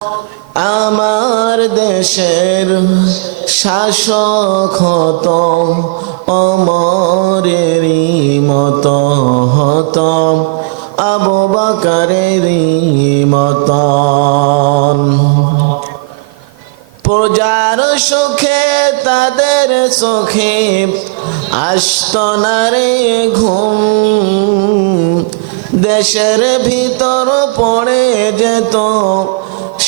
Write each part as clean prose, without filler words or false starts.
আমার দেশের শাসক হতো ওমরেরই মতো হতো আবু বকরেরই মতন। প্রজার সুখে তাদের চোখে আসত না রে ঘুম, দেশের ভিতর পড়ে যেত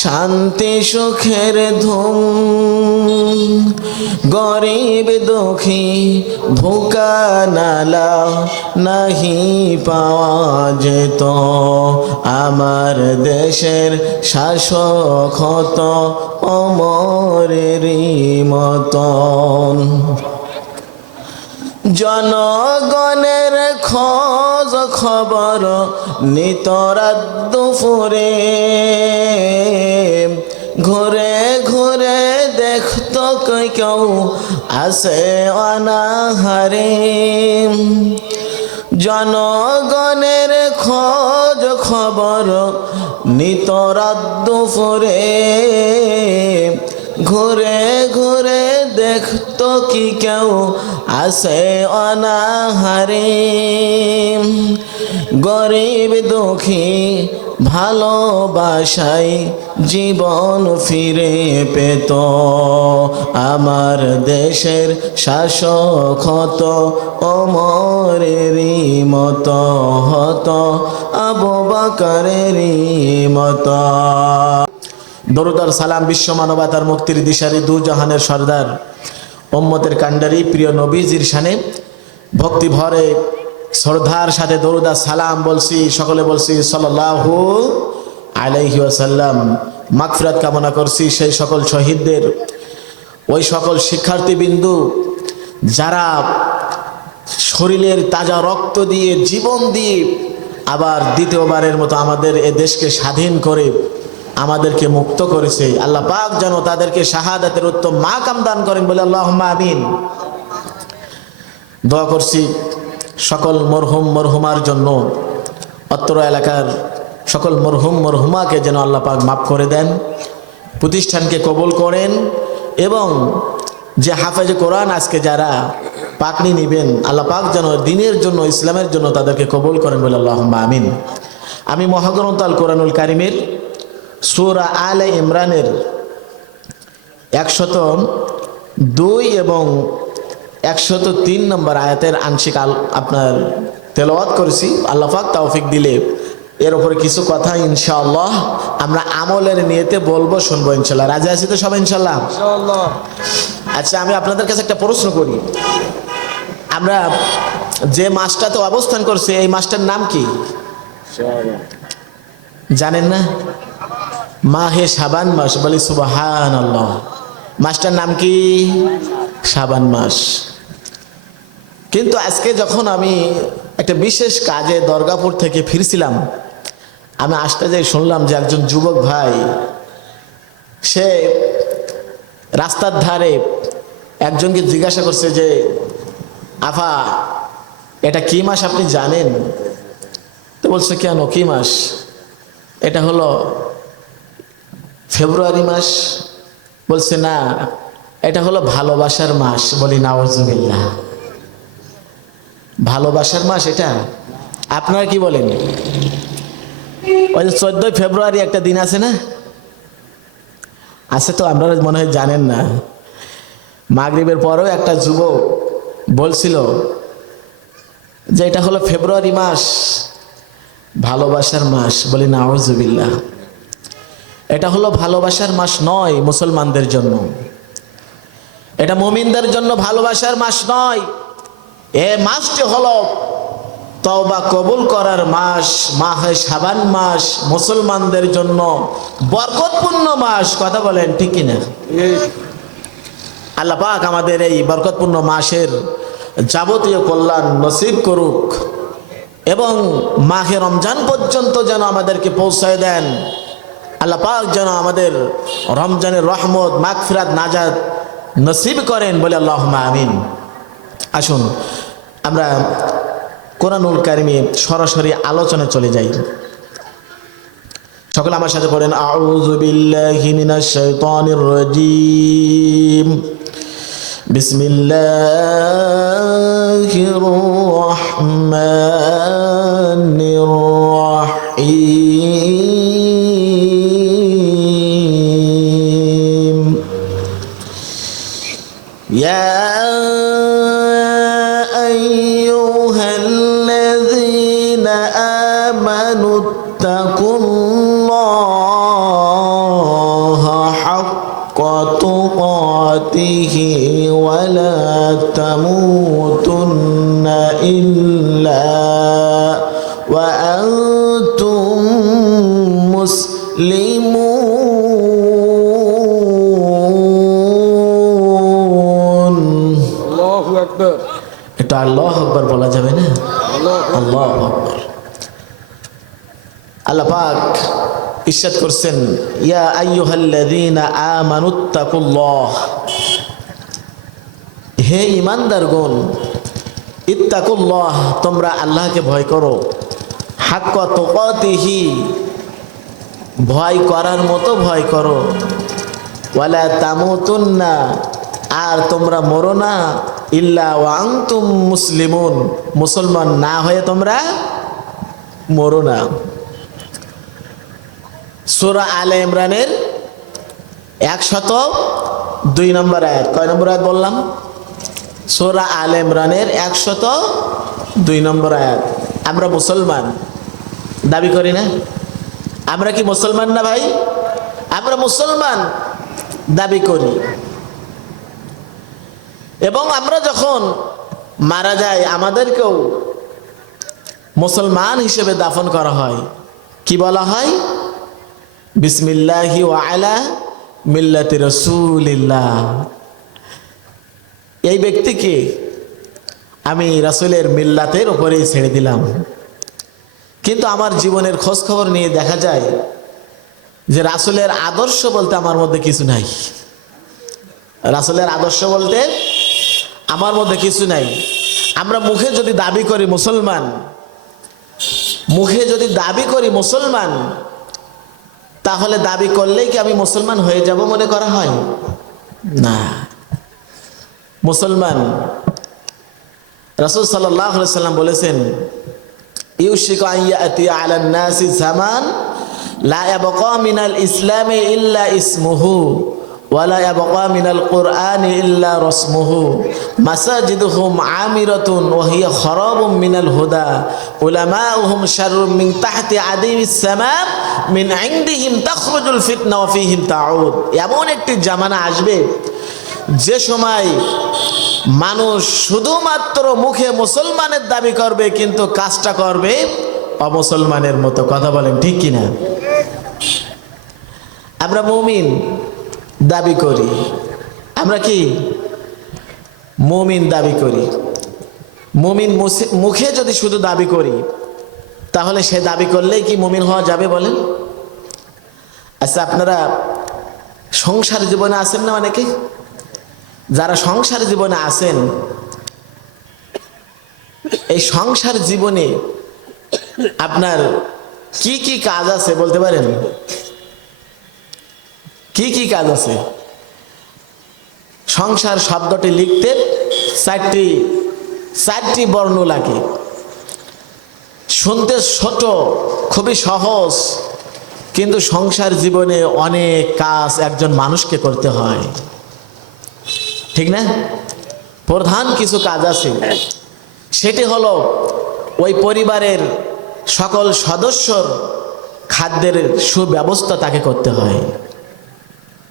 শান্তি সুখের ধুম। গরিব দুঃখী ভুকা নালা নাহি পাওয়া যেত, আমার দেশের শাসক হতো ওমরেরই মতন। জনগণের খোঁজ খবর নিত রাত দুপুরে, ঘুরে ঘুরে দেখত কেউ আসে অনাহারে। জনগণের খোঁজ খবর নিত রাত দুপুরে, ঘুরে ঘুরে দেখত কি কেউ আসে অনাহারে। গরিব দুঃখী ভালোবাসায় জীবন ফিরে পেত, আমার দেশের শাসক হতো ওমরেরই মতো হতো আবু বকরেরই মতো। দরুদ আর সালাম বিশ্ব মানবতার মুক্তির দিশারি দু জাহানের সর্দার উম্মতের কান্ডারি প্রিয় নবীজির শানে ভক্তি ভরে শ্রদ্ধার সাথে দরুদ আর সালাম বলছি, সকলে বলছি সাল্লাল্লাহু আলাইহি ওয়াসাল্লাম। মাগফিরাত কামনা করছি সেই সকল শহীদদের, ওই সকল শিক্ষার্থীবৃন্দু যারা শরীরের তাজা রক্ত দিয়ে জীবন দিয়ে আবার দ্বিতীয়বারের মতো আমাদের এ দেশকে স্বাধীন করে আমাদেরকে মুক্ত করেছে। আল্লাহ পাক যেন তাদেরকে শাহাদাতের উত্তম মাকাম দান করেন বলে আল্লাহুম্মা আমিন। দোয়া করছি সকল মরহুম মরহুমার জন্য, অত্র এলাকার সকল মরহুম মরহুমাকে যেন আল্লাহ পাক মাফ করে দেন, প্রতিষ্ঠানকে কবুল করেন, এবং যে হাফেজে কোরআন আজকে যারা পাকড়ি নেবেন আল্লাহ পাক যেন দ্বীনের জন্য ইসলামের জন্য তাদেরকে কবুল করেন বলে আল্লাহুম্মা আমিন। আমি মহাগ্রন্থ আল কোরআনুল কারিমের সূরা আলে ইমরানের 102 এবং 103 নম্বর আয়াতের আংশিক আপনার তেলাওয়াত করেছি। আল্লাহ পাক তৌফিক দিলে এর উপরে কিছু কথা ইনশাআল্লাহ আমরা আমলের নিয়তে বলবো, শুনবো ইনশাআল্লাহ। রাজি আছি তো সবাই ইনশাআল্লাহ? আচ্ছা, আমি আপনাদের কাছে একটা প্রশ্ন করি। আমরা যে মাসটাতে অবস্থান করছি এই মাসটার নাম কি জানেন না? মাহে শাবান মাস। বলি সুবহানাল্লাহ। মাসটার নাম কি? শাবান মাস। কিন্তু আজকে যখন আমি একটা বিশেষ কাজে দরগাপুর থেকে ফিরছিলাম, আমি আসতে যাই শুনলাম যে একজন যুবক ভাই সে রাস্তার ধারে একজনকে জিজ্ঞাসা করছে যে আফা এটা কি মাস আপনি জানেন? তো বলছে কেন, কি মাস? এটা হলো ফেব্রুয়ারি মাস। বলছে না, এটা হলো ভালোবাসার মাস। বলি নাউজুবিল্লাহ। ভালোবাসার মাস এটা? আপনারা কি বলেন? ওই যে 14 ফেব্রুয়ারি একটা দিন আছে না? আছে তো, আপনারা মনে হয় জানেন না। মাগরিবের পরেও একটা যুবক বলছিল যে এটা হলো ফেব্রুয়ারি মাস, ভালোবাসার মাস। বলি নাউজুবিল্লাহ। এটা হলো ভালোবাসার মাস নয় মুসলমানদের জন্য, এটা মুমিনদের জন্য ভালোবাসার মাস নয়। এ মাসটি হলো তওবা কবুল করার মাস, মাহে শাবান মাস, মুসলমানদের জন্য বরকতপূর্ণ মাস। কথা বলেন ঠিক কিনা? আল্লাহ পাক আমাদের এই বরকতপূর্ণ মাসের যাবতীয় কল্যাণ নসিব করুক এবং মাহে রমজান পর্যন্ত যেন আমাদেরকে পৌঁছায় দেন। আল্লাহ পাক যেন আমাদের রমজানের রহমত, মাগফিরাত, নাজাত নসিব করেন বলে আল্লাহুম্মা আমিন। আসুন আমরা কোরআনুল কারিমে সরাসরি আলোচনায় চলে যাই। সকলে আমার সাথে পড়েন, আউযু বিল্লাহি মিনাশ শাইতানির রাজীম, বিসমিল্লাহির রহমানির রহিম। ইয়া আইয়ুহাল্লাযীনা আমানু ইত্তাকুল্লাহা হাক্কা তুকাতিহি ওয়া লা তামুতুন্না ইল্লা ওয়া আনতুম মুসলিমুন। আল্লাহু আকবার। এটা আল্লাহু আকবার বলা যাবে না? আল্লাহু আকবার। আল্লাহ পাক ইরশাদ করছেন, ইয়া আইয়ুহাল্লাযীনা আমানুত্তাকুল্লাহ, হে ঈমানদারগণ, ইত্তাকুল্লাহ, তোমরা আল্লাহকে ভয় করো, হাক্কা তুকাতিহি, ভয় করার মতো ভয় করো, ওয়ালা তামুতুন্না, আর তোমরা মরো না, ইল্লা ওয়া আনতুম মুসলিমুন, মুসলমান না হয়ে তোমরা মরো না। সূরা আলে ইমরানের 102 নম্বর আয়াত। কয় নম্বর আয়াত বললাম? সূরা আলে ইমরানের 102 নম্বর আয়াত। আমরা মুসলমান দাবি করি না? আমরা কি মুসলমান না ভাই? আমরা মুসলমান দাবি করি, এবং আমরা যখন মারা যাই আমাদেরকেও মুসলমান হিসেবে দাফন করা হয়। কি বলা হয়? বিসমিল্লাহি ওয়া আলা মিল্লাতি রাসূলিল্লাহ। এই ব্যক্তিকে আমি রাসূলের মিল্লাতের উপরেই ছেড়ে দিলাম। কিন্তু আমার জীবনের খোঁজ খবর নিয়ে দেখা যায় যে রাসূলের আদর্শ বলতে আমার মধ্যে কিছু নাই। রাসূলের আদর্শ বলতে আমার মধ্যে কিছু নাই। আমরা মুখে যদি দাবি করি মুসলমান, মুখে যদি দাবি করি মুসলমান, তাহলে দাবি করলেই কি আমি মুসলমান হয়ে যাব মনে করা হয়? না। মুসলমান, রাসূল সাল্লাল্লাহু আলাইহি সাল্লাম বলেছেন, ইউশিকু আন ইয়াতি আলান নাসি জামান লা ইয়াবকা মিনাল ইসলামি ইল্লা ইসমুহু ওয়া লা ইয়াবকা মিনাল কুরআনি ইল্লা রাসমুহু মাসাজিদুহুম আমিরাতুন ওয়া হিয়া খারাবুম মিনাল হুদা উলামাউহুম শাররুম মিন তাহতি আদিমিস সামা মিন ইনদিহিম তাখরুজুল ফিতনা ওয়া ফীহিম তাউদ। এমন একটি জামানা আসবে যে সময় মানুষ শুধুমাত্র মুখে মুসলমানের দাবি করবে কিন্তু কাজটা করবে অমুসলমানের মতো। কথা বলেন ঠিক কিনা? আমরা মুমিন দাবি করি, আমরা কি মুমিন দাবি করি। মুমিন মুখে যদি শুধু দাবি করি, তাহলে সে দাবি করলেই কি মুমিন হওয়া যাবে বলেন? আচ্ছা, আপনারা সংসার জীবনে আছেন না অনেকে? যারা সংসার জীবনে আছেন, এই সংসার জীবনে আপনার কি কি কাজ আছে বলতে পারেন? কি কি কাজ আছে? সংসার শব্দটি লিখতে চারটি বর্ণ লাগে। শুনতে ছোট, খুবই সহজ, কিন্তু সংসার জীবনে অনেক কাজ একজন মানুষকে করতে হয়, ঠিক না? প্রধান কিছু কাজ আছে, সেটি হলো ওই পরিবারের সকল সদস্যর খাদ্যের সুব্যবস্থা তাকে করতে হয়,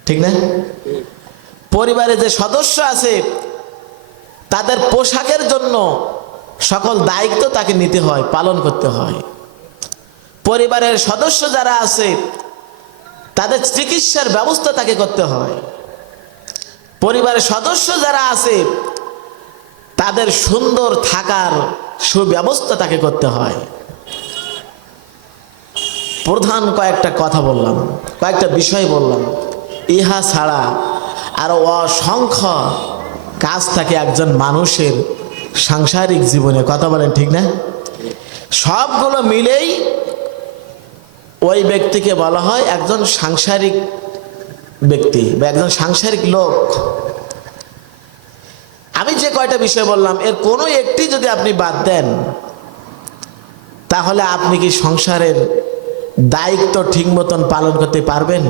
ঠিক না? পরিবারে যে সদস্য আছে তাদের পোশাকের জন্য সকল দায়িত্ব তাকে নিতে হয়, পালন করতে হয়। পরিবারের সদস্য যারা আছে তাদের চিকিৎসার ব্যবস্থা তাকে করতে হয়। পরিবারের সদস্য যারা আছে তাদের সুন্দর থাকার সুব্যবস্থা তাকে করতে হয়। প্রধান কয়েকটা কথা বললাম, কয়েকটা বিষয় বললাম। ইহা ছাড়া আরো অসংখ্য কাজ থাকে একজন মানুষের সাংসারিক জীবনে। কথা বলেন ঠিক না? সবগুলো মিলেই ওই ব্যক্তিকে বলা হয় একজন সাংসারিক ব্যক্তি বা একজন সাংসারিক লোক। আমি যে কয়টা বিষয় বললাম এর কোনো একটি যদি আপনি বাদ দেন তাহলে আপনি কি সংসারের দায়িত্ব ঠিক মতন পালন করতে পারবেন?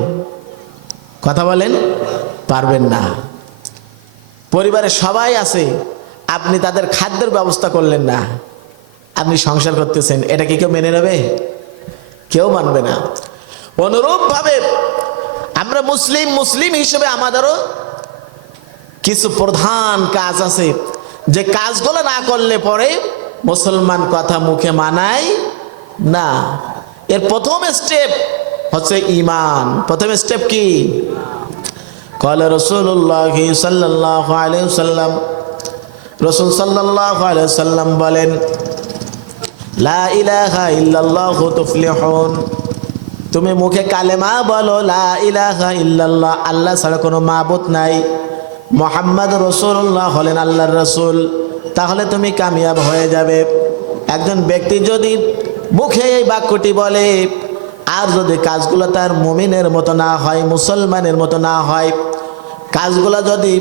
কথা বলেন, পারবেন না। পরিবারে সবাই আছে, আপনি তাদের খাদ্যের ব্যবস্থা করলেন না, আপনি সংসার করতেছেন, এটা কি কেউ মেনে নেবে? কেউ মানবে না। অনুরূপভাবে আমরা মুসলিম হিসেবে আমাদেরও কিছু প্রধান কাজ আছে, যে কাজগুলো না করলে পরে মুসলমান কথা মুখে মানায় না। এর প্রথম স্টেপ হচ্ছে ঈমান। প্রথম স্টেপ কি? ক্বালা রাসূলুল্লাহ সাল্লাল্লাহু আলাইহি ওয়াসাল্লাম, রাসূল সাল্লাল্লাহু আলাইহি ওয়াসাল্লাম বলেন, লা ইলাহা ইল্লাল্লাহু তুফলিহুন। তুমি মুখে কালেমা বলো, লা ইলাহা ইল্লাল্লাহ, আল্লাহ ছাড়া কোনো মাবুদ নাই, মুহাম্মদ রাসূলুল্লাহ হলেন আল্লাহর রাসূল, তাহলে তুমি কামিয়াব হয়ে যাবে। একজন ব্যক্তি যদি মুখে এই বাক্যটি বলে আর যদি কাজগুলো তার মুমিনের মতো না হয়, মুসলমানের মতো না হয়, কাজগুলো যদি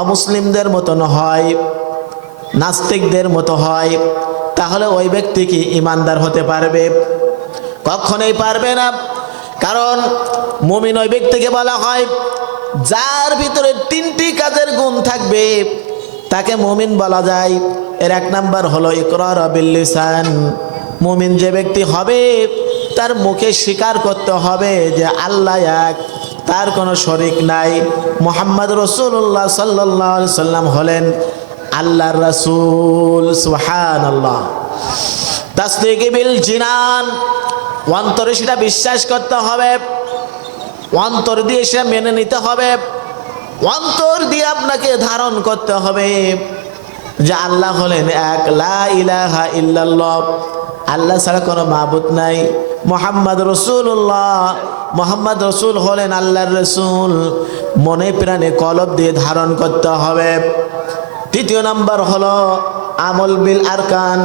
অমুসলিমদের মতন হয়, নাস্তিকদের মতো হয়, তাহলে ওই ব্যক্তি কি ইমানদার হতে পারবে? কখনোই পারবে না। কারণ মুমিন ওই ব্যক্তিকে বলা হয় যার ভিতরে তিনটি কাজের গুণ থাকবে তাকে মুমিন বলা যায়। এর এক নাম্বার হলো ইকরার বিল লিসান। মুমিন যে ব্যক্তি হবে তার মুখে স্বীকার করতে হবে যে আল্লাহ এক, তার কোনো শরীক নাই, মুহাম্মদ রাসূলুল্লাহ সাল্লাল্লাহু আলাইহি সাল্লাম হলেন আল্লাহর রাসূল। সুবহানাল্লাহ। তাসদীক বিল জিনান, অন্তরে সেটা বিশ্বাস করতে হবে, অন্তর দিয়ে সে মেনে নিতে হবে, অন্তর দিয়ে আপনাকে ধারণ করতে হবে যে আল্লাহ হলেন এক, লা ইলাহা ইল্লাল্লাহ, আল্লাহ ছাড়া কোনো মাবুদ নাই, মুহাম্মদ রাসূলুল্লাহ, মুহাম্মদ রাসূল হলেন আল্লাহর রাসূল, মনে প্রাণে কলব দিয়ে ধারণ করতে হবে। তৃতীয় নাম্বার হলো আমল বিল আরকান,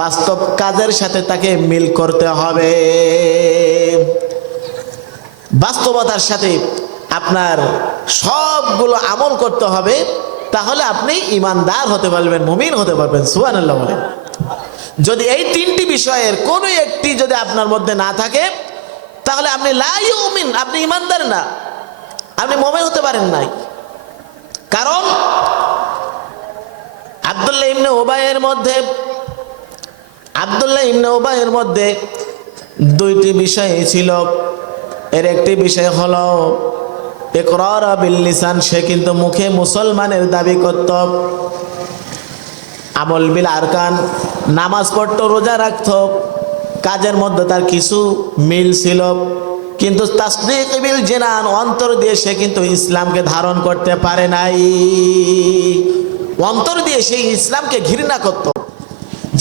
বাস্তব কাজের সাথে তাকে মিল করতে হবে, বাস্তবতার সাথে আপনার সবগুলো আমল করতে হবে, তাহলে আপনি ইমানদার হতে পারবেন, মুমিন হতে পারবেন। সুবহানাল্লাহ বলেন। যদি এই তিনটি বিষয়ের কোনো একটি যদি আপনার মধ্যে না থাকে তাহলে আপনি লা ইউমিন, আপনি ইমানদার না, আপনি মুমিন হতে পারেন নাই। কারণ আব্দুল্লাহ ইবনে উবাইয়ের মধ্যে দুইটি বিষয় ছিল। এর একটি বিষয় হলো ইকরার বিল লিসান, সে কিন্তু মুখে মুসলমানের দাবি করত। আমল বিল আরকান, নামাজ পড়তো, রোজা রাখত, কাজের মধ্যে তার কিছু মিল ছিল, কিন্তু তাসদীক বিল জিনান, অন্তর দিয়ে সে কিন্তু ইসলামকে ধারণ করতে পারে নাই। অন্তর দিয়ে সেই ইসলামকে ঘৃণা করত,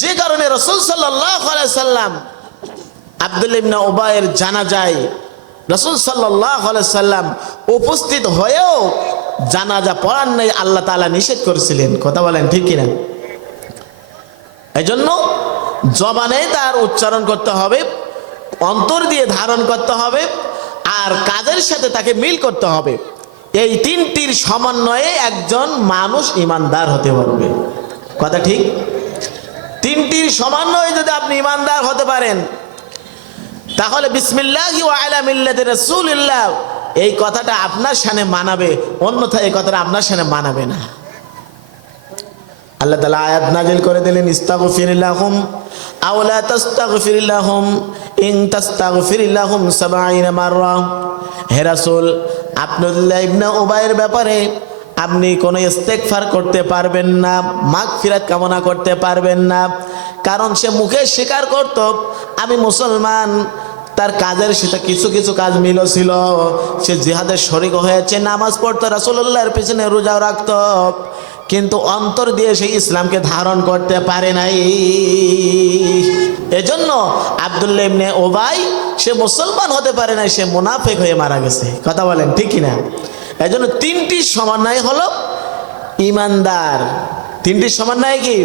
যে কারণে রাসূল সাল্লাল্লাহু আলাইহি সাল্লাম আব্দুল্লাহ ইবনে উবাইয়ের জানাজায় রাসূল সাল্লাল্লাহু আলাইহি সাল্লাম উপস্থিত হয়েও জানাজা পড়ার নাই, আল্লাহ তাআলা নিষেধ করেছিলেন। কথা বলেন ঠিক কিনা? এজন্য জবানে তার উচ্চারণ করতে হবে, অন্তর দিয়ে ধারণ করতে হবে, আর কাজের সাথে তাকে মিল করতে হবে। এই তিনটির সমন্বয়ে একজন মানুষ ইমানদার হতে পারবে। কথা ঠিক? তিনটির সমন্বয়ে যদি আপনি ইমানদার হতে পারেন তাহলে বিসমিল্লাহি ওয়া আলা মিল্লাতি রাসূলিল্লাহ এই কথাটা আপনার সামনে মানাবে, অন্যথায় এই কথাটা আপনার সামনে মানাবে না। আল্লাহ তাআলা আয়াত নাযিল করে দিলেন, ইস্তাগফির লাহুম আও লা তাস্তাগফির লাহুম ইন তাস্তাগফির লাহুম ৭০ মাররা। হে রাসূল, আব্দুল্লাহ ইবনে উবাইয়ের ব্যাপারে আপনি কোনো ইস্তেগফার করতে পারবেন না, মাগফিরাত কামনা করতে পারবেন না, কারণ সে মুখে স্বীকার করত আমি মুসলমান, তার কাজের সাথে কিছু কিছু কাজ মিল ছিল, সে জিহাদের শরীক হয়েছে, নামাজ পড়তো, রাসূলুল্লাহর পিছনে রোজাও রাখত, কিন্তু অন্তর দিয়ে সেই ইসলামকে ধারণ করতে পারে নাই। এজন্য আব্দুল্লাহ ইবনে উবাই সে মুসলমান হতে পারে নাই, সে মুনাফিক হয়ে মারা গেছে। কথা বলেন ঠিক কিনা? এজন্য তিনটি সমন্বয় হলো ইমানদার। তিনটি সমন্বয় কি?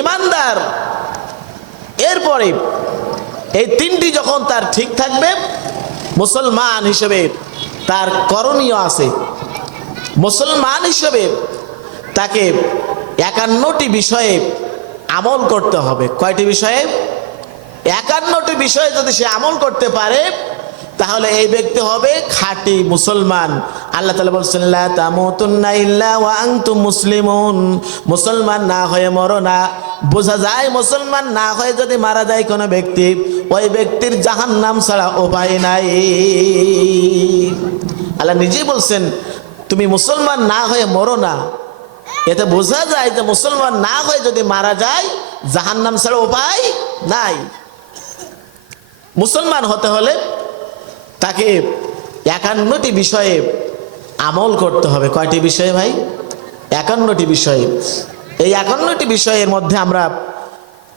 ইমানদার। এরপরে এই তিনটি যখন তার ঠিক থাকবে, মুসলমান হিসেবে তার করণীয় আছে। মুসলমান হিসেবে তাকে 51টি বিষয়ে আমল করতে হবে। কয়টি বিষয়ে? 51টি বিষয়ে যদি সে আমল করতে পারে তাহলে এই ব্যক্তি হবে খাঁটি মুসলমান। আল্লাহ তাআলা বলেছেন, লা তামুতুন্না ইল্লা ওয়া আনতুম মুসলিমুন। মুসলমান না হয়ে মরো না। বোঝা যায় মুসলমান না হয়ে যদি মারা যায় কোনো ব্যক্তি, ওই ব্যক্তির জাহান্নাম ছাড়া উপায় নাই। আল্লাহ নিজেই বলছেন তুমি মুসলমান না হয়ে মরো না। এতে বোঝা যায় যে মুসলমান না হয়ে যদি মারা যায় জাহান্নাম ছাড়া উপায় নাই। মুসলমান হতে হলে তাকে 51টি বিষয়ে আমল করতে হবে। কয়টি বিষয়ে ভাই? 51টি বিষয়ে। এই 51টি বিষয়ের মধ্যে আমরা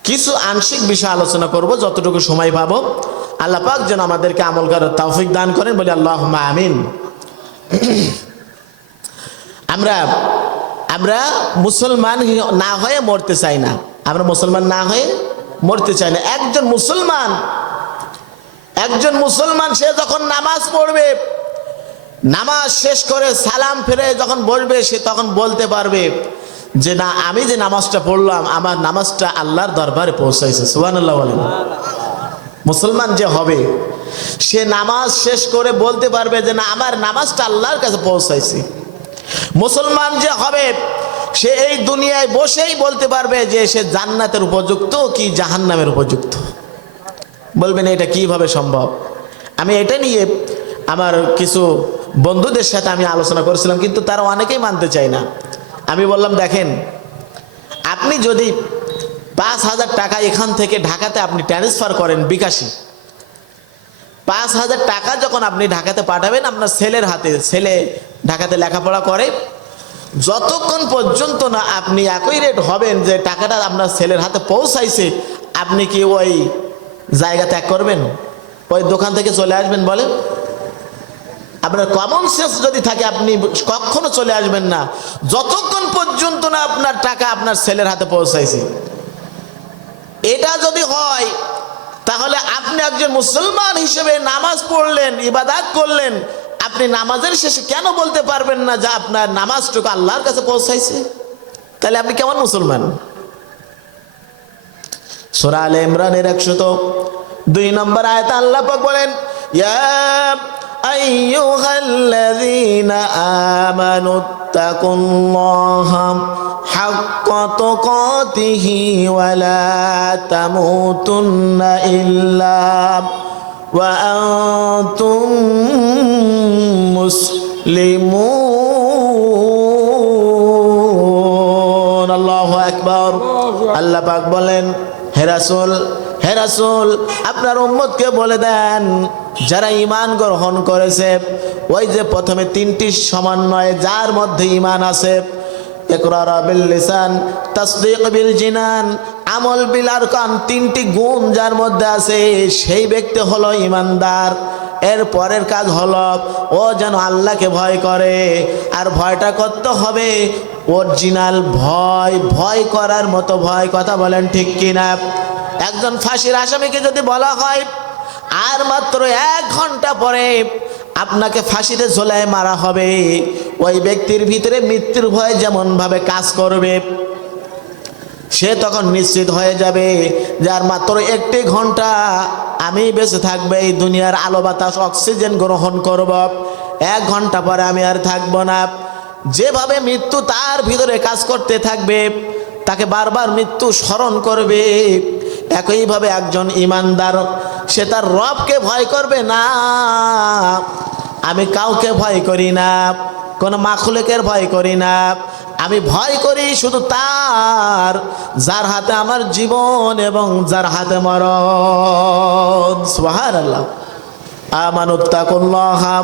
কিছু আংশিক বিষয় আলোচনা করব যতটুকু সময় পাবো। আল্লাহ পাক যেন আমাদেরকে আমল করার তৌফিক দান করেন, বলি আল্লাহুম্মা আমিন। আমরা মুসলমান না হয়ে মরতে চাই না। আমরা মুসলমান না হয়ে মরতে চাই না। একজন মুসলমান সে যখন নামাজ পড়বে, নামাজ শেষ করে সালাম ফিরে যখন বসবে, সে তখন বলতে পারবে যে না, আমি যে নামাজটা পড়লাম আমার নামাজটা আল্লাহর দরবারে পৌঁছাইছে। সুবহানাল্লাহ বলেন। মুসলমান যে হবে সে নামাজ শেষ করে বলতে পারবে যে না, আমার নামাজটা আল্লাহর কাছে পৌঁছাইছে। মুসলমান যে হবে সে এই দুনিয়ায় বসেই বলতে পারবে যে সে জান্নাতের উপযুক্ত কি জাহান্নামের উপযুক্ত। বলবেন এটা কিভাবে সম্ভব? আমি এটা নিয়ে আমার কিছু বন্ধুদের সাথে আমি আলোচনা করেছিলাম, কিন্তু তারা অনেকেই মানতে চায় না। আমি বললাম দেখেন, আপনি যদি 5,000 টাকা এখান থেকে ঢাকাতে আপনি ট্রান্সফার করেন বিকাশে, 5,000 টাকা যখন আপনি ঢাকাতে পাঠাবেন আপনার ছেলের হাতে, ছেলে ঢাকাতে লেখাপড়া করে, যতক্ষণ পর্যন্ত না আপনি একই রেট হবেন যে টাকাটা আপনার ছেলের হাতে পৌঁছাইছে, আপনি কি ওই জায়গা ত্যাগ করবেন? ওই দোকান থেকে চলে আসবেন? বলেন, আপনার কমন সেন্স যদি থাকে আপনি কখনো চলে আসবেন না যতক্ষণ পর্যন্ত না আপনার টাকা আপনার ছেলের হাতে পৌঁছাইছে। এটা যদি হয় তাহলে আপনি একজন মুসলমান হিসেবে নামাজ পড়লেন, ইবাদত করলেন, আপনি নামাজের শেষে কেন বলতে পারবেন না যে আপনার নামাজটুকু আল্লাহর কাছে পৌঁছাইছে? তাহলে আপনি কেমন মুসলমান? সূরা আলে ইমরানের 102 নম্বর আয়াতে আল্লাহ পাক বলেন, ইয়া আইয়ুহাল্লাযীনা আমানুত্তাকুল্লাহা হাক্কা তুকাতিহি ওয়া লা তামুতুন্না ইল্লা ওয়া আনতুম মুসলিমুন। আল্লাহু আকবার। আল্লাহ পাক বলেন, হে রাসূল আপনার উম্মতকে বলে দেন যারা ঈমান গ্রহণ করেছে, ওই যে প্রথমে 3টি সমন্বয় যার মধ্যে ঈমান আছে, ইকরার বিল লিসান, তাসদীক বিল জিনান, আমল বিল আরকান, 3টি গুণ যার মধ্যে আছে সেই ব্যক্তি হলো ঈমানদার। এর পরের কাজ হলো ও যেন আল্লাহকে ভয় করে, আর ভয়টা করতে হবে অরিজিনাল ভয় করার মতো ভয়। কথা বলেন ঠিক কিনা? একজন ফাঁসির আসামিকে যদি বলা হয় আর মাত্র 1 ঘন্টা পরে আপনাকে ফাঁসিতে ঝোলায় মারা হবে, ওই ব্যক্তির ভিতরে মৃত্যুর ভয় যেমন ভাবে কাজ করবে, সে তখন নিশ্চিত হয়ে যাবে যে আর মাত্র 1টি ঘন্টা আমি বেঁচে থাকবো, এই দুনিয়ার আলো বাতাস অক্সিজেন গ্রহণ করব, 1 ঘন্টা পরে আমি আর থাকবো না। যেভাবে মৃত্যু তার ভিতরে কাজ করতে থাকবে, তাকে বারবার মৃত্যু স্মরণ করবে, একইভাবে একজন ঈমানদার সে তার রবকে ভয় করবে না। আমি কাউকে ভয় করি না, কোনো মাখলুকের ভয় করি না, আমি ভয় করি শুধু তার যার হাতে আমার জীবন এবং যার হাতে মরণ। সুবহানাল্লাহ। আমানুত্তাকুল্লাহা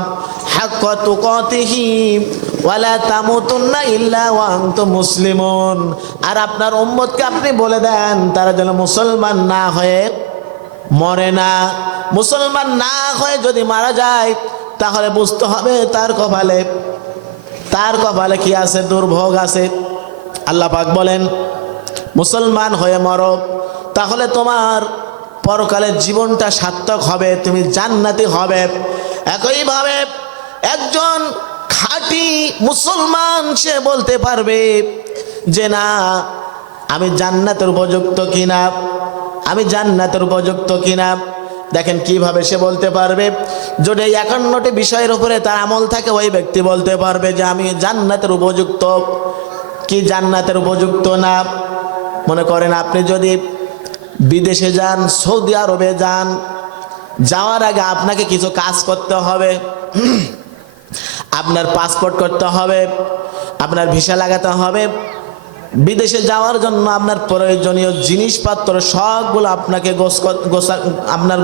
হাক্কা তুকাতিহি ওয়া লা তামুতুন্না ইল্লা ওয়া আনতুম মুসলিমুন। আর আপনার উম্মতকে আপনি বলে দেন তারা যেন মুসলমান না হয়ে মরে না। মুসলমান না হয়ে যদি মারা যায় তাহলে বুঝতে হবে তার কপালে কি আছে? দুর্ভোগ আছে। আল্লাহ পাক বলেন মুসলমান হয়ে মরো, তাহলে তোমার পরকালের জীবনটা সার্থক হবে, তুমি জান্নাতি হবে। একইভাবে একজন খাঁটি মুসলমান সে বলতে পারবে যে না, আমি জান্নাতের উপযুক্ত কিনা, আমি জান্নাতের উপযুক্ত কিনা। দেখেন কিভাবে সে বলতে পারবে, যদি 51টি বিষয়ের উপরে তার আমল থাকে, ওই ব্যক্তি বলতে পারবে যে আমি জান্নাতের উপযুক্ত কি জান্নাতের উপযুক্ত না। মনে করেন আপনি যদি বিদেশে যান, সৌদি আরবে যান, যাওয়ার আগে আপনাকে কিছু কাজ করতে হবে। আপনার পাসপোর্ট করতে হবে, আপনার ভিসা লাগাতে হবে। বিদেশে যাওয়ার জন্য আপনার প্রয়োজনীয় জিনিসপত্র সবগুলো আপনাকে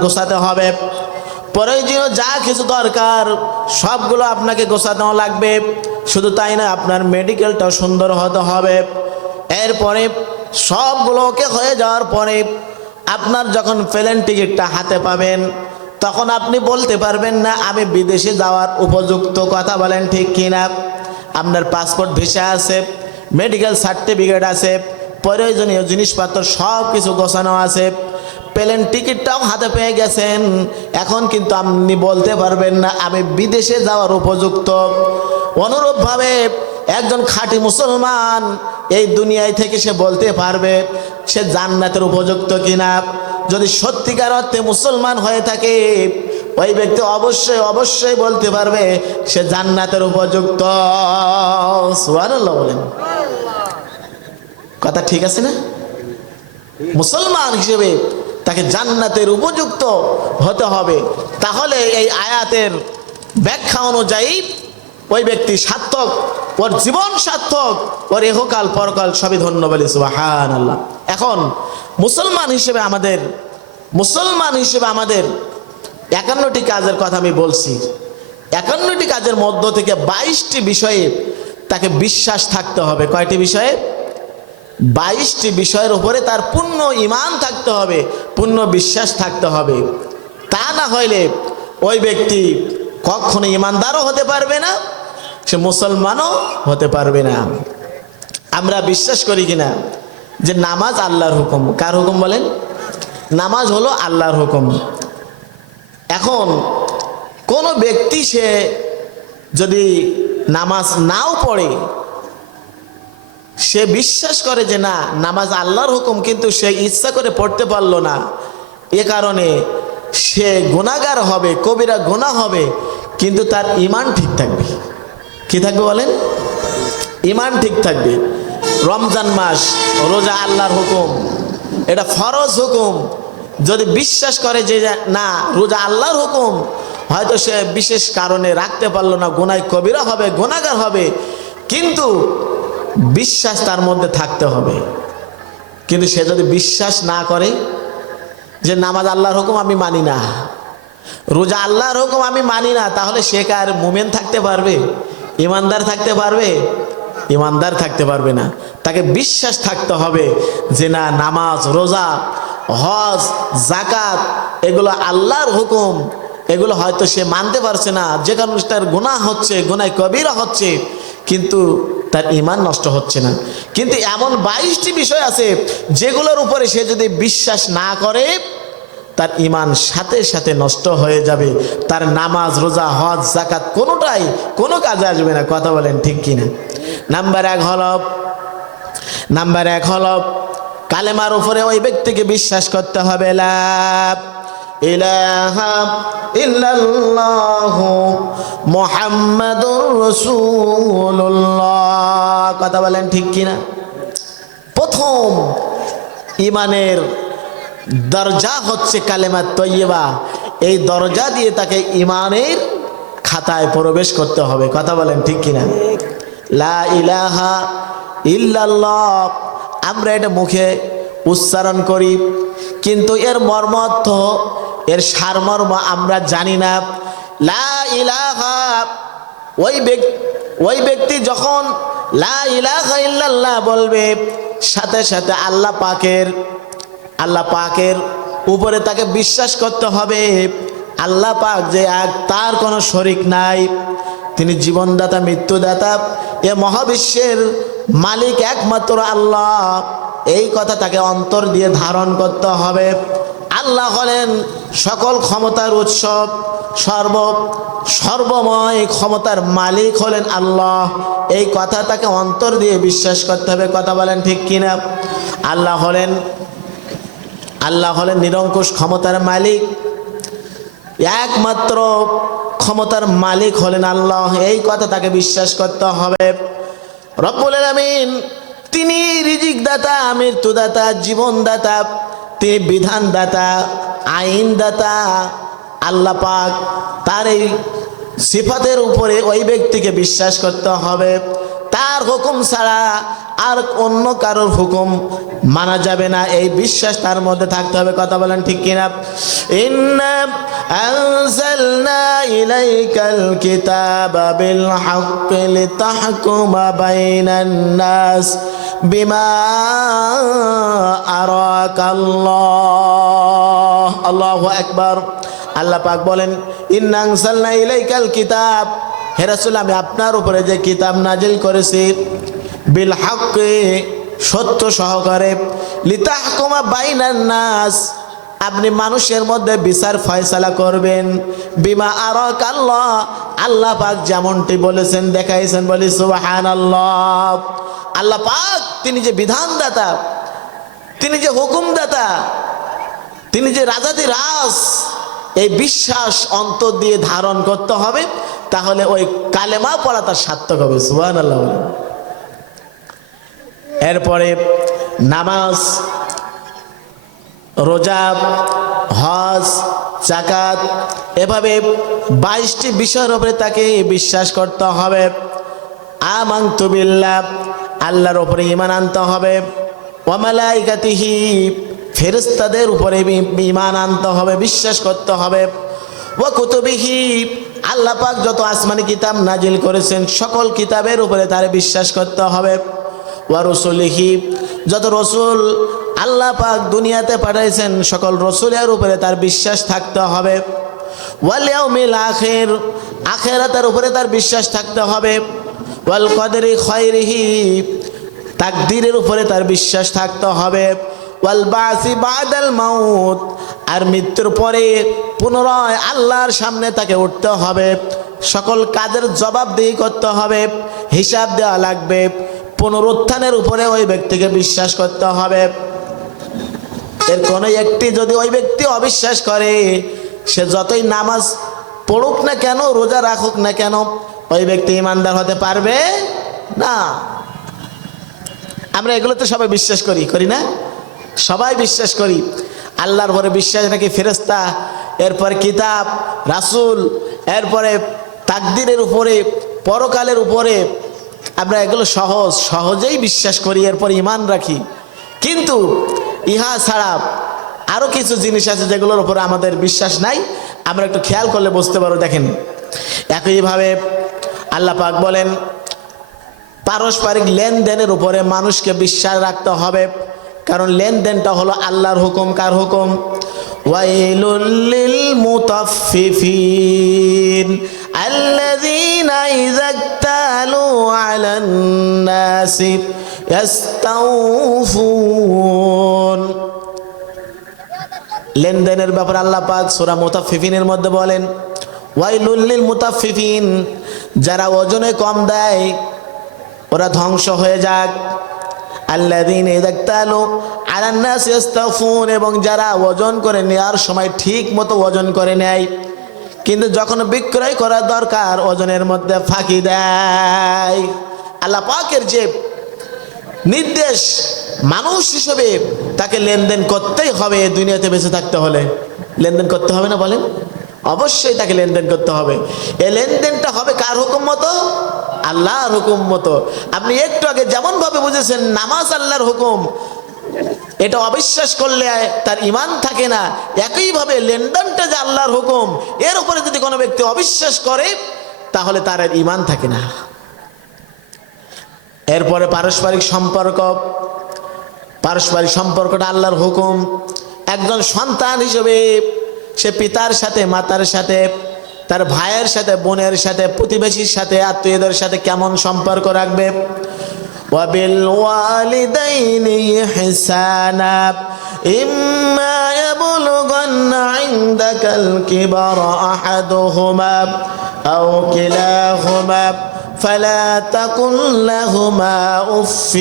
গোছাতে হবে। প্রয়োজনীয় যা কিছু দরকার সবগুলো আপনাকে গোছানো লাগবে। শুধু তাই না, আপনার মেডিকেলটাও সুন্দর হতে হবে। এরপরে সবগুলো ওকে হয়ে যাওয়ার পরে আপনার যখন প্লেন টিকিটটা হাতে পাবেন, তখন আপনি বলতে পারবেন না আমি বিদেশে যাওয়ার উপযুক্ত। কথা বলেন ঠিক কিনা? আপনার পাসপোর্ট ভিসা আছে, মেডিকেল সার্টিফিকেট আছে, প্রয়োজনীয় জিনিসপত্র সব কিছু গোছানো আছে, প্লেন টিকিটটাও হাতে পেয়ে গেছেন। এখন কিন্তু আপনি বলতে পারবেন না আমি বিদেশে যাওয়ার উপযুক্ত। অনুরূপভাবে একজন খাঁটি মুসলমান এই দুনিয়ায় থেকে সে বলতে পারবে সে জান্নাতের উপযুক্ত কিনা। যদি সত্যিকার অর্থে মুসলমান হয়ে থাকে, ওই ব্যক্তি অবশ্যই অবশ্যই বলতে পারবে সে জান্নাতের উপযুক্ত। সুবহানাল্লাহ বলেন। কথা ঠিক আছে না? মুসলমান হিসেবে তাকে জান্নাতের উপযুক্ত হতে হবে। তাহলে এই আয়াতের ব্যাখ্যা অনুযায়ী ওই ব্যক্তি সার্থক, ওর জীবন সার্থক, ওর ইহকাল পরকাল সবই ধন্য বলি সুবহানাল্লাহ। এখন মুসলমান হিসেবে আমাদের 51টি কাজের কথা আমি বলছি। 51টি কাজের মধ্য থেকে 22টি বিষয়ে তাকে বিশ্বাস থাকতে হবে। কয়টি বিষয়ে? 22টি বিষয়ের উপরে তার পূর্ণ ঈমান থাকতে হবে, পূর্ণ বিশ্বাস থাকতে হবে। তা না হইলে ওই ব্যক্তি কখনো ঈমানদারও হতে পারবে না, সে মুসলমানও হতে পারবে না। আমরা বিশ্বাস করি কিনা যে নামাজ আল্লাহর হুকুম? কার হুকুম বলেন? নামাজ হলো আল্লাহর হুকুম। এখন কোন ব্যক্তি সে যদি নামাজ নাও পড়ে, সে বিশ্বাস করে যে না নামাজ আল্লাহর হুকুম, কিন্তু সে ইচ্ছা করে পড়তে পারলো না, এ কারণে সে গুনাহগার হবে, কবিরা গুনাহ হবে, কিন্তু তার ঈমান ঠিক থাকবে। কি থাকবে বলেন? ঈমান ঠিক থাকবে। রমজান মাস, রোজা আল্লাহর হুকুম, এটা ফরজ হুকুম। যদি বিশ্বাস করে যে না রোজা আল্লাহর হুকুম, হয়তো সে বিশেষ কারণে রাখতে পারলো না, গুনাহ কবিরা হবে, গুনাহগার হবে, কিন্তু বিশ্বাস তার মধ্যে থাকতে হবে। কিন্তু সে যদি বিশ্বাস না করে যে নামাজ আল্লাহর হুকুম আমি মানি না, রোজা আল্লাহর হুকুম আমি মানি না, তাহলে সে কার মুমিন থাকতে পারবে? ঈমানদার থাকতে পারবে? ঈমানদার থাকতে পারবে না। তাকে বিশ্বাস থাকতে হবে যে না নামাজ, রোজা, হজ, যাকাত এগুলো আল্লাহর হুকুম। এগুলো হয়তো সে মানতে পারছে না, যে কারণে তার গুনাহ হচ্ছে, গুনাহ কবিরা হচ্ছে, কিন্তু তার ঈমান নষ্ট হচ্ছে না। কিন্তু এমন 22টি বিষয় আছে যেগুলোর উপরে সে যদি বিশ্বাস না করে, তার ঈমান সাথে সাথে নষ্ট হয়ে যাবে। তার নামাজ, রোজা, হজ, যাকাত কোনোটাই কোনো কাজে আসবে না। কথা বলেন ঠিক কিনা? নাম্বার এক হলো কালেমার উপরে ওই ব্যক্তিকে বিশ্বাস করতে হবে লা ইলাহা ইল্লাল্লাহু মুহাম্মাদুর রাসূলুল্লাহ। কথা বলেন ঠিক কিনা? প্রথম ঈমানের দরজা হচ্ছে কালেমা তৈয়বা। এই দরজা দিয়ে তাকে ঈমানের খাতায় প্রবেশ করতে হবে। কথা বলেন ঠিক কিনা? লা ইলাহা ইল্লাল্লাহ আমরা এটা মুখে উচ্চারণ করি, কিন্তু এর মর্মার্থ, এর সারমর্ম আমরা জানি না। লা ইলাহা, ওই ব্যক্তি যখন লা ইলাহা ইল্লাল্লাহ বলবে, সাথে সাথে আল্লাহ পাকের উপরে তাকে বিশ্বাস করতে হবে। আল্লাহ পাক যে এক, তার কোনো শরিক নাই, তিনি জীবনদাতা, মৃত্যুদাতা, এ মহাবিশ্বের মালিক একমাত্র আল্লাহ। এই কথা তাকে অন্তর দিয়ে ধারণ করতে হবে। আল্লাহ হলেন সকল ক্ষমতার উৎস, সর্বময় ক্ষমতার মালিক হলেন আল্লাহ। এই কথা তাকে অন্তর দিয়ে বিশ্বাস করতে হবে। কথা বলেন ঠিক কিনা? আল্লাহ হলেন নিরঙ্কুশ ক্ষমতার মালিক, একমাত্র ক্ষমতার মালিক হলেন আল্লাহ। এই কথা তাকে বিশ্বাস করতে হবে। রব্বুল আলামিন তিনি রিজিক দাতা, মৃত্যু দাতা, জীবন দাতা, তিনি বিধান দাতা, আইন দাতা। আল্লাহ পাক তার এই সিফাতের উপরে ওই ব্যক্তিকে বিশ্বাস করতে হবে। তার হুকুম ছাড়া আর অন্য কারোর হুকুম মানা যাবে না, এই বিশ্বাস তার মধ্যে থাকতে হবে। কথা বলেন ঠিক কিনা? ইন্না আনজালনা ইলাইকাল কিতাবা বিল হাক্কি লিতাহকুমা বাইনান নাস বিমা আরাকাল্লাহ। আল্লাহু আকবার। আল্লাহ পাক বলেন, ইন্না আনজালনা ইলাইকাল কিতাব, হে রাসূল আমি আপনার উপরে যে কিতাব নাজিল করেছি, বিল হাক্কি সত্য সহকারে, লিতাহকুমা বাইনান নাস আপনি মানুষের মধ্যে বিচার ফয়সালা করবেন, বিমা আরাকাল্লাহ আল্লাহ পাক যেমনটি বলেছেন দেখাইছেন। বলি সুবহানাল্লাহ। আল্লাহ পাক তিনি যে বিধানদাতা, তিনি যে হুকুমদাতা, তিনি যে রাজাধিরাজ, এই বিশ্বাস অন্তর দিয়ে ধারণ করতে হবে। তাহলে ওই কালেমা পড়া তার সার্থক হবে। সুবহানাল্লাহ। এরপরে নামাজ, রোজা, হজ, যাকাত, এভাবে 22টি বিষয়ের উপরে তাকে বিশ্বাস করতে হবে। আমানতু বিল্লাহ আল্লাহর উপরে ঈমান আনতে হবে। ওয়া মালাইকাতিহি ফেরেশতাদের উপরে ঈমান আনতে হবে, বিশ্বাস করতে হবে। ওয়া কুতুবিহি আল্লাহ পাক যত আসমানি কিতাব নাজিল করেছেন সকল কিতাবের উপরে তার বিশ্বাস করতে হবে। ওয়া রাসূলিহি যত রসুল আল্লাহ পাক দুনিয়াতে পাঠাইছেন সকল রসুলের উপরে তার বিশ্বাস থাকতে হবে। ওয়াল ইয়াউমিল আখির আখিরাতের উপরে তার বিশ্বাস থাকতে হবে। ওয়াল কদরি খায়রিহি তাকদীরের উপরে তার বিশ্বাস থাকতে হবে। ওয়াল বাসি বাদাল মাউত আর মৃত্যুর পরে পুনরায় আল্লাহর সামনে তাকে উঠতে হবে, সকল কাজের জবাবদিহি করতে হবে, হিসাব দেওয়া লাগবে। পুনরুত্থানের উপরে ওই ব্যক্তিকে বিশ্বাস করতে হবে। এর কোনো একটি যদি ওই ব্যক্তি অবিশ্বাস করে, সে যতই নামাজ পড়ুক না কেন, রোজা রাখুক না কেন, ওই ব্যক্তি ইমানদার হতে পারবে না। আমরা এগুলো তো সবাই বিশ্বাস করি না? সবাই বিশ্বাস করি। আল্লাহর উপরে বিশ্বাস রাখি, ফেরেশতা, এরপর কিতাব, রাসূল, এরপরে তাকদীরের উপরে, পরকালের উপরে আমরা এগুলো সহজেই বিশ্বাস করি, এরপর ঈমান রাখি। কিন্তু ইহা ছাড়া আরও কিছু জিনিস আছে যেগুলোর উপরে আমাদের বিশ্বাস নাই। আমরা একটু খেয়াল করলে বুঝতে পারো। দেখেন, একইভাবে আল্লাহ পাক বলেন পারস্পরিক লেনদেনের উপরে মানুষকে বিশ্বাস রাখতে হবে, কারণ লেনদেনটা হলো আল্লাহর হুকুম। কার হুকুম? ওয়াইলুল লিল মুতাফফিফিন আল্লাযীনা ইযা ইক্তালু আলান নাসি ইস্তাওফুন। লেনদেনের ব্যাপারে আল্লাহ পাক সূরা মুতাফফিফিনের মধ্যে বলেন ওয়াইলুল লিল মুতাফফিফিন, যারা ওজনে কম দেয় ওরা ধ্বংস হয়ে যাক। আল্লাযীনা ইযা ইক্তালু আলান নাসি ইস্তাওফুন, এবং যারা ওজন করে নেওয়ার সময় ঠিক মতো ওজন করে নেয়, কিন্তু যখন বিক্রয় করার দরকার ওজনের মধ্যে ফাঁকি দেয়। আল্লাহ পাকের যে নির্দেশ, মানুষ হিসেবে তাকে লেনদেন করতেই হবে। দুনিয়াতে বেঁচে থাকতে হলে লেনদেন করতে হবে না? বলেন, অবশ্যই তাকে লেনদেন করতে হবে। এই লেনদেনটা হবে কার হুকুম মতো? আল্লাহর হুকুম মতো। আপনি একটু আগে যেমন ভাবে বুঝেছেন নামাজ আল্লাহর হুকুম, এটা অবিশ্বাস করলে তার ঈমান থাকে না, একইভাবে লেনদেনটা যে আল্লাহর হুকুম, এর উপরে যদি কোনো ব্যক্তি অবিশ্বাস করে তাহলে তার ঈমান থাকে না। এরপরে পারস্পরিক সম্পর্কটা আল্লাহর হুকুম। একজন সন্তান হিসেবে সে পিতার সাথে, মাতার সাথে, তার ভাইয়ের সাথে, বোনের সাথে, প্রতিবেশীর সাথে, আত্মীয়দের সাথে কেমন সম্পর্ক রাখবে। ওয়াবিল ওয়ালিদাইনি ইহসানা ইম্মা ইয়াবলুগ عندك الكبر أحدهما أو كلاهما فلا تقل لهما أف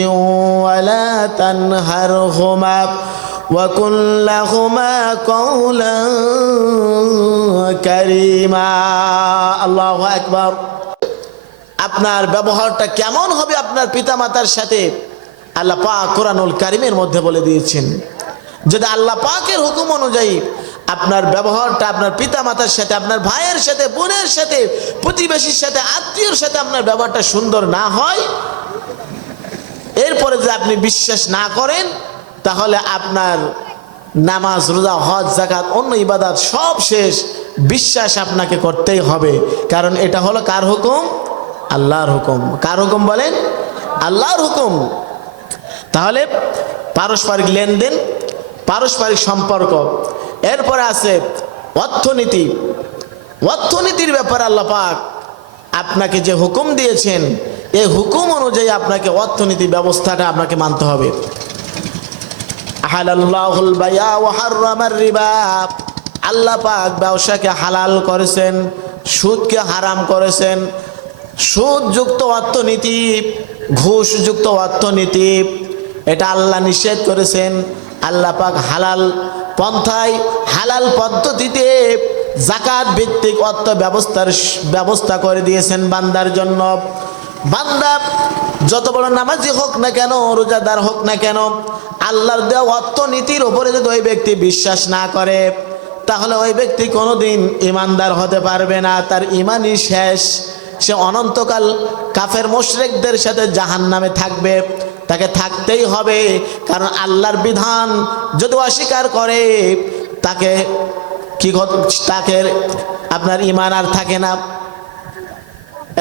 ولا تنهرهما وقل لهما قولا كريما الله أكبر আপনার ব্যবহারটা কেমন হবে আপনার পিতামাতার সাথে আল্লাহ পাক কোরআনুল কারীমের মধ্যে বলে দিয়েছেন। যদি আল্লাহ পাকের হুকুম অনুযায়ী আপনার ব্যবহারটা আপনার পিতামাতার সাথে, আপনার ভাইয়ের সাথে, বোনের সাথে, প্রতিবেশীর সাথে, আত্মীয়র সাথে আপনার ব্যবহারটা সুন্দর না হয়, এরপরে যদি আপনি বিশ্বাস না করেন, তাহলে আপনার নামাজ, রোজা, হজ, যাকাত, অন্য ইবাদত সব শেষ। বিশ্বাস আপনাকে করতেই হবে, কারণ এটা হলো কার হুকুম? আল্লাহর হুকুম। কার হুকুম বলেন? আল্লাহর হুকুম। তাহলে পারস্পরিক লেনদেন, পারস্পরিক সম্পর্ক, এরপরে আছে অর্থনীতি। অর্থনীতির ব্যাপারে আল্লাহ পাক আপনাকে যে হুকুম দিয়েছেন, এই হুকুম অনুযায়ী আপনাকে অর্থনীতি ব্যবস্থাটা আপনাকে মানতে হবে। আহালাল্লাহুল বাইআ ওয়া হাররামার রিবা। আল্লাহ পাক ব্যবসাকে হালাল করেছেন, সুদকে হারাম করেছেন। সুদযুক্ত অর্থনীতি, ঘুষযুক্ত অর্থনীতি, এটা আল্লাহ নিষেধ করেছেন। আল্লাহ পাক হালাল পন্থায়, হালাল পদ্ধতিতে যাকাত ভিত্তিক অর্থ ব্যবস্থা করে দিয়েছেন বান্দার জন্য। বান্দা যত বড় নামাজি হোক না কেন, রোজাদার হোক না কেন, আল্লাহর দেওয়া অর্থনীতির উপরে যদি ওই ব্যক্তি বিশ্বাস না করে, তাহলে ওই ব্যক্তি কোনোদিন ইমানদার হতে পারবে না। তার ইমানই শেষ। সে অনন্তকাল কাফের মুশরিকদের সাথে জাহান্নামে থাকবে। তাকে থাকতেই হবে, কারণ আল্লাহর বিধান যদি অস্বীকার করে, তাকে আপনার ইমান আর থাকে না।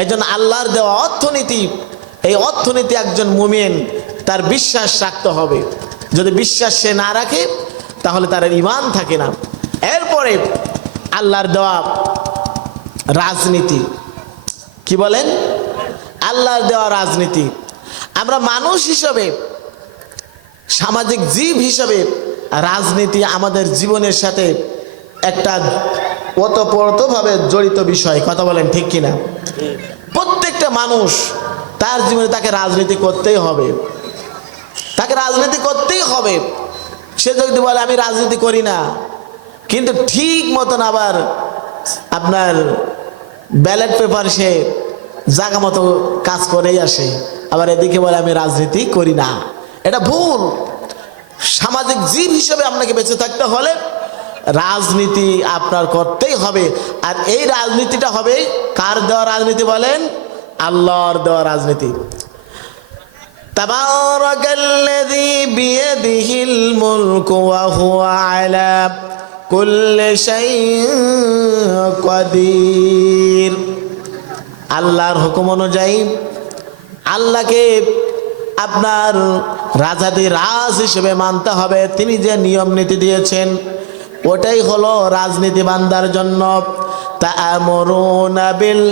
এই জন্য আল্লাহর দেওয়া অর্থনীতি, এই অর্থনীতি একজন মুমিন তার বিশ্বাস রাখতে হবে। যদি বিশ্বাস সে না রাখে, তাহলে তার ইমান থাকে না। এরপরে আল্লাহর দেওয়া রাজনীতি। কি বলেন? আল্লাহর দেওয়া রাজনীতি। আমরা মানুষ হিসাবে, সামাজিক জীব হিসাবে, রাজনীতি আমাদের জীবনের সাথে একটা ওতপ্রোতভাবে জড়িত বিষয়। কথা বলেন ঠিক কিনা? প্রত্যেকটা মানুষ তার জীবনে তাকে রাজনীতি করতেই হবে, তাকে রাজনীতি করতেই হবে। সে যদি বলে আমি রাজনীতি করি না, কিন্তু ঠিক মতন আবার আপনার ব্যালট পেপার সে জায়গা মতো কাজ করেই আসে, আবার এদিকে বলে আমি রাজনীতি করি না, এটা ভুল। সামাজিক জীব হিসেবে আপনাকে বেঁচে থাকতে হলে রাজনীতি আপনার করতেই হবে। আর এই রাজনীতিটা হবে কার দেওয়া রাজনীতি বলেন? আল্লাহর দেওয়া রাজনীতি। তাবারাকাল্লাযী বিয়াদিহিল মুলকু ওয়া হুয়া আলা কুল্লি শাইইন কাদির। আল্লাহর হুকুম অনুযায়ী আল্লাহকে আপনার রাজ হিসেবে মানতে হবে। তিনি যে নিয়ম নীতি দিয়েছেন, ওটাই হলো রাজনীতি বান্দার জন্য। তা'মুরুনা বিল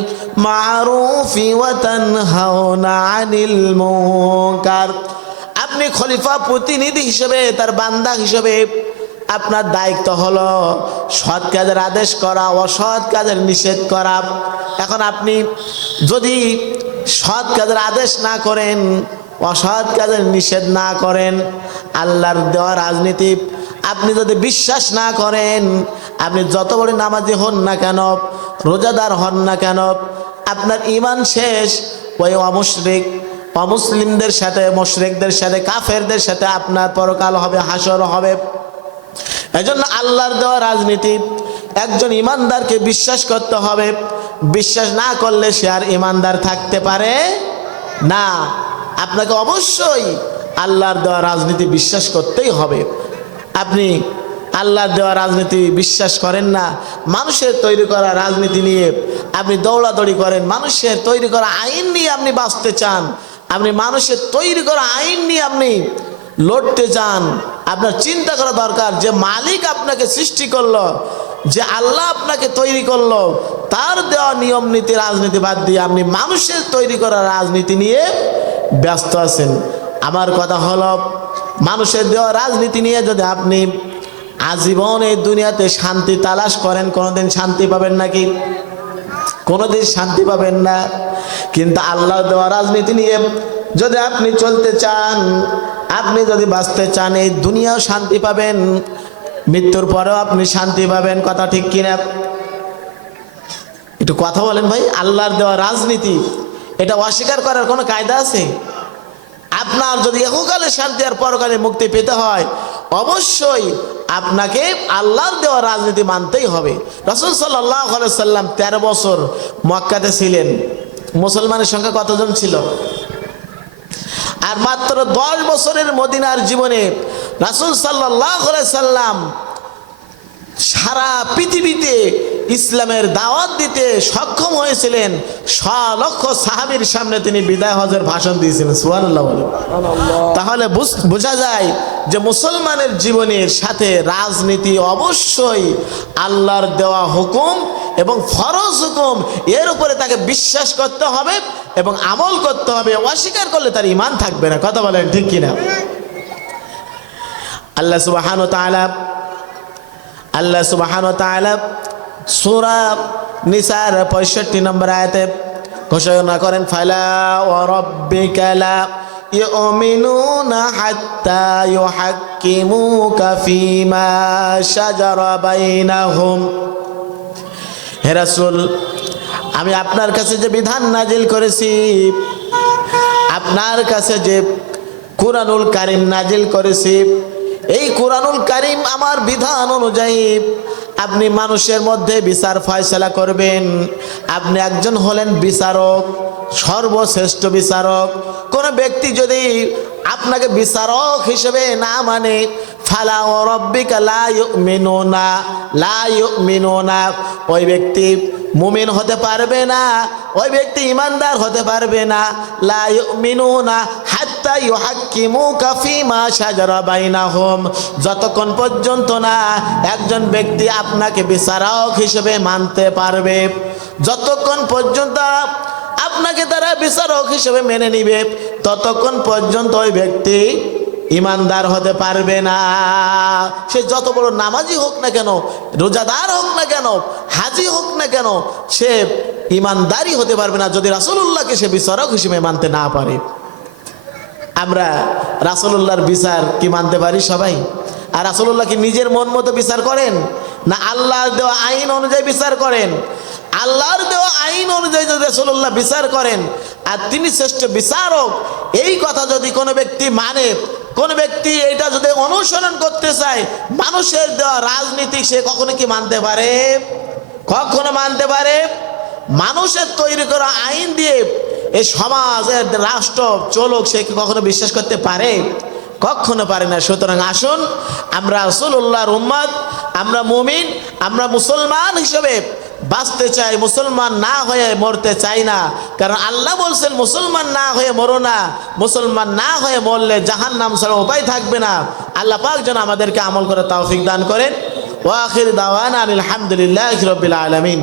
মা'রুফি ওয়া তানহাউনা আনিল মুনকার। আপনি খলিফা, প্রতিনিধি হিসেবে, তার বান্দা হিসেবে আপনার দায়িত্ব হলো সৎ কাজের আদেশ করা, অসৎ কাজের নিষেধ করা। এখন আপনি যদি সৎ কাজের আদেশ না করেন, অসৎ কাজের নিষেধ না করেন, আল্লাহর দেওয়া রাজনীতি আপনি যদি বিশ্বাস না করেন, আপনি যত বড় নামাজি হন না কেন, রোজাদার হন না কেন, আপনার ঈমান শেষ। ওই অমুসলিমদের সাথে, মুশরিকদের সাথে, কাফেরদের সাথে আপনার পরকাল হবে, হাসর হবে। এজন্য আল্লাহর দেওয়া রাজনীতি একজন ইমানদারকে বিশ্বাস করতে হবে। বিশ্বাস না করলে সে আর ইমানদার থাকতে পারে না। আপনাকে অবশ্যই আল্লাহর দেওয়া রাজনীতি বিশ্বাস করতেই হবে। আপনি আল্লাহর দেওয়া রাজনীতি বিশ্বাস করেন না, মানুষের তৈরি করা রাজনীতি নিয়ে আপনি দৌড়াদৌড়ি করেন, মানুষের তৈরি করা আইন নিয়ে আপনি বাঁচতে চান, আপনি মানুষের তৈরি করা আইন নিয়ে আপনি লড়তে চান, আপনার চিন্তা করা দরকার যে মালিক আপনাকে সৃষ্টি করলো, যে আল্লাহ আপনাকে তৈরি করলো, তার দেওয়া নিয়ম নীতি রাজনীতি বাদ দিয়ে আপনি মানুষের তৈরি করা রাজনীতি নিয়ে ব্যস্ত আছেন। আমার কথা হলো, মানুষের দেওয়া রাজনীতি নিয়ে যদি আপনি আজীবন এই দুনিয়াতে শান্তি তালাশ করেন, কোনোদিন শান্তি পাবেন নাকি? কোনোদিন শান্তি পাবেন না। কিন্তু আল্লাহ দেওয়া রাজনীতি নিয়ে যদি আপনি চলতে চান, আপনি যদি বাঁচতে চান, এই দুনিয়াও শান্তি পাবেন, মৃত্যুর পরেও আপনি শান্তি পাবেন। কথা ঠিক কিনা? একটু কথা বলেন ভাই। আল্লাহর দেওয়া রাজনীতি, এটা অস্বীকার করার কোনো কায়দা আছে? আপনার যদি ইহকালে শান্তি আর পরকালে মুক্তি পেতে হয়, অবশ্যই আপনাকে আল্লাহর দেওয়া রাজনীতি মানতেই হবে। রাসূল সাল্লাল্লাহু আলাইহি সাল্লাম 13 বছর মক্কাতে ছিলেন। মুসলমানের সংখ্যা কতজন ছিল? আর মাত্র 10 বছরের মদিনার জীবনে রাসূল সাল্লাল্লাহু আলাইহি সাল্লাম সারা পৃথিবীতে ইসলামের দাওয়াত দিতে সক্ষম হয়েছিলেন। 100 লক্ষ সাহাবীর সামনে তিনি বিদায় হজের ভাষণ দিয়েছিলেন। সুবহানাল্লাহ বলেন। তাহলে বোঝা যায় যে মুসলমানের জীবনের সাথে রাজনীতি অবশ্যই আল্লাহর দেওয়া হুকুম এবং ফরজ হুকুম, এর উপরে তাকে বিশ্বাস করতে হবে এবং আমল করতে হবে। অস্বীকার করলে তার ঈমান থাকবে না। কথা বলেন ঠিক কিনা? আল্লাহ সুবহানাহু ওয়া তাআলা সূরা নিসার 65 নম্বর আয়াতে ঘোষণা করেন, ফালা ওয়া রাব্বিকা লা ইউমিনুনা হাত্তা ইউহাক্কিমুকা ফীমা শাজারা বাইনাহুম। হে রাসূল, আমি আপনার কাছে যে বিধান নাজিল করেছি, আপনার কাছে যে কুরআনুল কারীম নাজিল করেছি, এই কুরআনুল কারীম আমার বিধান অনুযায়ী আপনি মানুষের মধ্যে বিচার ফয়সালা করবেন। আপনি একজন হলেন বিচারক, সর্বশ্রেষ্ঠ বিচারক। কোন ব্যক্তি যদি আপনাকে বিচারক হিসেবে না মানে, ফালা ওয়া রাব্বিকা লা ইউমিনুনা, ওই ব্যক্তি মুমিন হতে পারবে না, ওই ব্যক্তি ইমানদার হতে পারবে না। লা ইউমিনুনা হাত্তা ইউহাক্কিমুকা ফীমা শাজারা বাইনাহুম, যতক্ষণ পর্যন্ত না একজন ব্যক্তি আপনাকে বিচারক হিসেবে মানতে পারবে, যতক্ষণ পর্যন্ত আপনাকে তারা বিচারক হিসেবে মেনে নিবে, ততক্ষণ পর্যন্ত ওই ব্যক্তি ইমানদার হতে পারবে না। সে যত বড় নামাজি হোক না কেন, রোজাদার হোক না কেন, হাজি হোক না কেন, সে ইমানদারই হতে পারবে না যদি রাসূলুল্লাহকে সে বিচারক হিসেবে মানতে না পারে। আমরা রাসূলুল্লাহর বিচার কি মানতে পারি সবাই? আর রাসূলুল্লাহ কি নিজের মন মতো বিচার করেন, না আল্লাহর দেওয়া আইন অনুযায়ী বিচার করেন? আল্লাহর দেওয়া আইন অনুযায়ী যদি রাসূলুল্লাহ বিচার করেন আর তিনি শ্রেষ্ঠ বিচারক, এই কথা যদি কোনো ব্যক্তি মানে, কোন ব্যক্তি এটা যদি অনুসরণ করতে চায়, মানুষের দেওয়া রাজনীতি সে কখনো কি মানতে পারে? কখনো মানতে পারে? মানুষের তৈরি করা আইন দিয়ে এই সমাজের রাষ্ট্র চলুক, সে কি কখনো বিশ্বাস করতে পারে? কখনো পারে না। সুতরাং আসুন, আমরা রাসূলুল্লাহর উম্মত, আমরা মুমিন, আমরা মুসলমান হিসেবে বাঁচতে চাই, মুসলমান না হয়ে মরতে চাই না। কারণ আল্লাহ বলছেন মুসলমান না হয়ে মরো না, মুসলমান না হয়ে মরলে জাহান্নাম ছাড়া উপায় থাকবে না। আল্লাহ পাক যেন আমাদেরকে আমল করে তৌফিক দান করেন। ওয়া আখির দাওয়ানা আলহামদুলিল্লাহি রাব্বিল আলামিন।